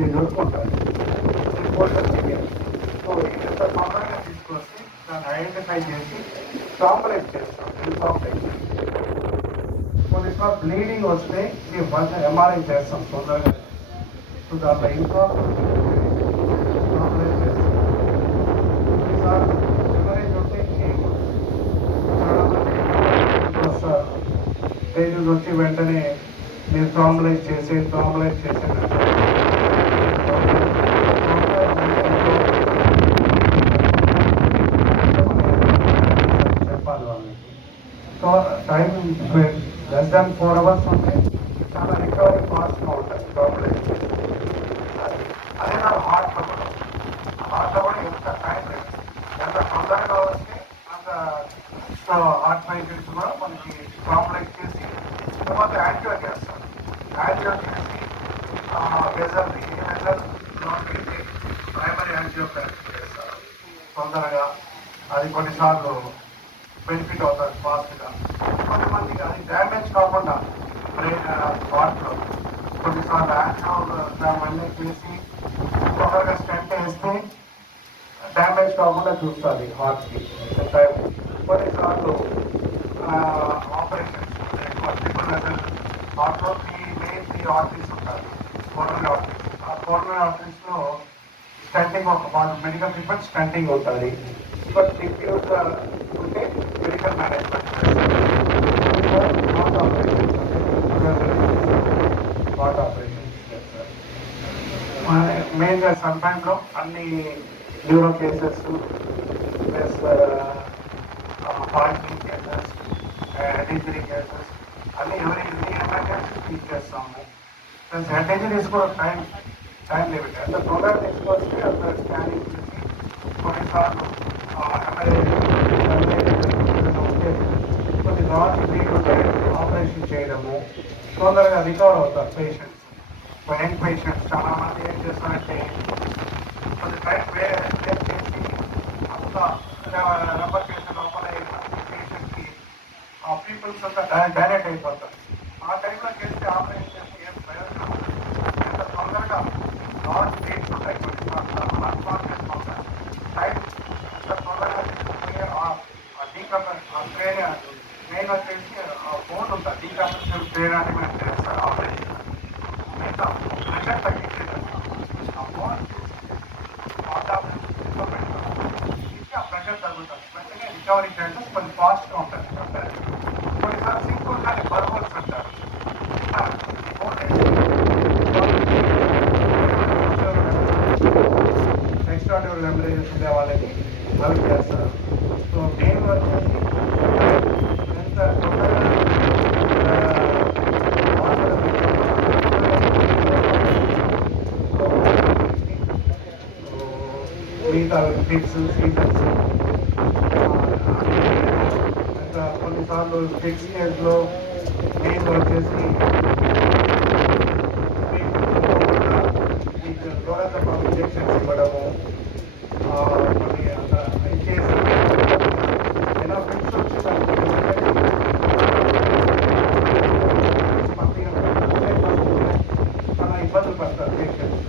Stage వరకు ఉంటుంది. Important thing. So ఎంత తొందరగా తీసుకొస్తే దాన్ని ఐడెంటిఫై చేసి టాంపరేట్ చేస్తాం. ఇన్ఫార్మేషన్ కొన్నిసార్లు బ్లీడింగ్ వస్తే ఈ ఫస్ట్ ఎంఆర్ఐ చేస్తాం తొందరగా. సో దాంట్లో ఇన్ఫార్మేషన్ టాంపరేట్ చేస్తాం. కొన్నిసార్లు ఎవరైతే ఉంటే చాలామంది వస్తారు స్టేజెస్ వచ్చి వెంటనే మీరు టాంబలైజ్ చేసే చెప్పాలి వాళ్ళకి. So time less than 4 hours ఉంటే చాలా రికవరీ ఫాస్ట్గా ఉంటుంది టాంబలైజ్ చేసి. అదే నా హార్ట్లో కూడా ఎంత టైం లేదు, ఎంత తొందరగా వస్తే అంత హార్ట్ పేషెంట్స్ కూడా మనకి టాంబలైజ్ చేసి తర్వాత యాంజియో చేస్తాం. యాంజియో చేసి వెజల్ ఏ వెజల్ లోకి ప్రైమరీ యాంజియో చేస్తారు తొందరగా. అది కొన్నిసార్లు బెనిఫిట్ అవుతుంది ఫాస్ట్గా. కొంతమందికి అది డ్యామేజ్ కాకుండా బ్రెయిన్ హార్ట్లో కొన్నిసార్లు యాంజియోగ్రామ్ చేసి తొందరగా స్టెంట్ వేస్తే డ్యామేజ్ కాకుండా చూస్తుంది హార్ట్కి. కొన్నిసార్లు ఆపరేషన్స్ ట్రిపుల్ వెజల్ హార్ట్లో మెయిన్ 3 ఆర్టరీస్ ఉంటాయి. కోరోనరీ ఆర్టరీస్. ఆ కోరోనరీ ఆర్టరీస్లో స్టంటింగ్ ఒక మెడికల్ ట్రీట్మెంట్ స్టంటింగ్ ఉంటుంది. బట్ డిఫ్యూజ్ ఉంటే మెడికల్ మేనేజ్మెంట్ హార్ట్ ఆపరేషన్స్ చేస్తారు. మెయిన్గా సమ్ టైంలో అన్ని neuro cases plus heart cases head injury cases అన్నీ ఎవరి ఎమర్జెన్సీ తీసేస్తాము. ప్లస్ హెడ్ ఇంజరీస్ కూడా టైం లిమిట్. అంత తొందరగా తీసుకొస్తే అంత స్కానింగ్ చేసి కొన్నిసార్లు కొన్ని నాట్ బ్లీడ్ ఉంటే ఆపరేషన్ చేయడము తొందరగా రికవర్ అవుతారు పేషెంట్స్. యంగ్ పేషెంట్స్ చాలామంది ఏం చేస్తారంటే కొన్ని టైం చేసి అంత రబ్బర్ చేసే లోపల పేషెంట్కి ఆ పీపుల్స్ అంతా డైరెక్ట్ అయిపోతారు. ఆ టైంలో చేస్తే ఆపరేషన్ చేస్తే ఏం ప్రయోజనం? ఎంత తొందరగా నాట్ బ్లీడ్స్ ఉంటాయి కొన్నిసార్లు అన్కాన్షియస్ అవుతారు. టైం ఎంత తొందరగా తీసుకుపోయి మెయిన్ వచ్చేసి బోన్ ఉంటుంది డీకంప్రెషన్ ట్రైన్ అని మేము చేస్తారు ఆపరేషన్. మిగతా ప్రెషర్ తగ్గించేది ఆ బోన్ ఆ ప్రెషర్ తగ్గుతుంది. వెంటనే రికవరీ ఛాన్సెస్ కొంచెం ఫాస్ట్గా ఉంటుంది. కొన్నిసార్లు సింపుల్ కానీ బర్బల్స్ అంటారు. ఎక్స్ట్రాడినరీ హెమరేజెస్ ఉండే వాళ్ళకి అవి చేస్తారు. సో మెయిన్ వచ్చేసి ఎంత తొందరగా మిగతా టిప్స్ సీజన్స్ ఇంకా కొన్నిసార్లు 6 yearsలో మెయిన్ వచ్చేసి ఇంజెక్షన్స్ ఇవ్వడము కొన్ని అట్లా చేసి ఎలా ఫిక్స్ వచ్చి చాలా ఇబ్బందులు పడతారు పేషెంట్స్.